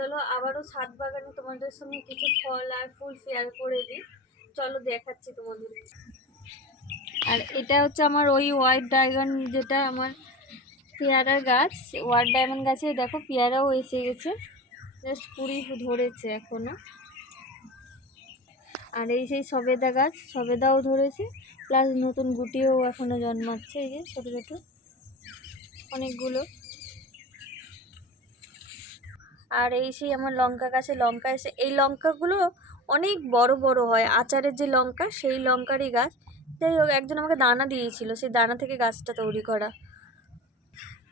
চলো আবারও ছাদ বাগানে তোমাদের সঙ্গে কিছু ফল আর ফুল শেয়ার করে দিই। চলো দেখাচ্ছি তোমাদের। আর এটা হচ্ছে আমার ওই হোয়াইট ড্রাগন, যেটা আমার পেয়ারার গাছ। হোয়াইট ডায়মন্ড গাছে দেখো পেয়ারাও এসে গেছে, জাস্ট কুড়ি ধরেছে এখনো। আর এই সেই সবেদা গাছ, সবেদাও ধরেছে, প্লাস নতুন গুটিও এখনো জন্মাচ্ছে, এই যে ছোটো ছোটো অনেকগুলো। আর এই সেই আমার লঙ্কা গাছে লঙ্কা এসে, এই লঙ্কাগুলো অনেক বড় বড় হয়, আচারের যে লঙ্কা সেই লঙ্কারই গাছ। যাই হোক, একজন আমাকে দানা দিয়েছিল, সেই দানা থেকে গাছটা তৈরি করা।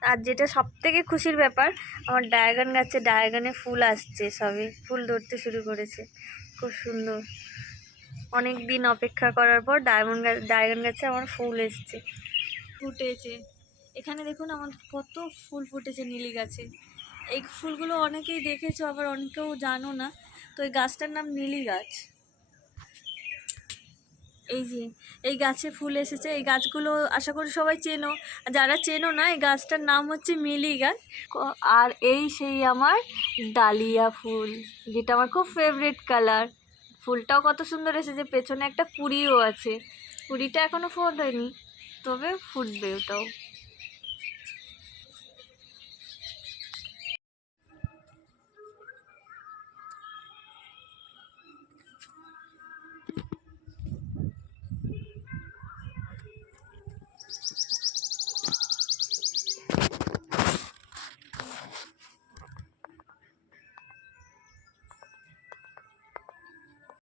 আর যেটা সব থেকে খুশির ব্যাপার, আমার ড্রাগন গাছে ড্রাগনে ফুল আসছে, সবে ফুল ধরতে শুরু করেছে, খুব সুন্দর। অনেক দিন অপেক্ষা করার পর ড্রাগন গাছে আমার ফুল এসছে, ফুটেছে। এখানে দেখুন আমার কত ফুল ফুটেছে নীলি গাছে। এই ফুলগুলো অনেকেই দেখেছো, আবার অনেকেও জানো না। তো এই গাছটার নাম নীলি গাছ। এই যে এই গাছে ফুল এসেছে, এই গাছগুলো আশা করি সবাই চেনো। যারা চেনো না, এই গাছটার নাম হচ্ছে মিলি গাছ। আর এই সেই আমার ডালিয়া ফুল, যেটা আমার খুব ফেভারিট কালার। ফুলটাও কত সুন্দর এসেছে, পেছনে একটা কুড়িও আছে। কুড়িটা এখনো ফোটেনি, তবে ফুটবে ওটাও।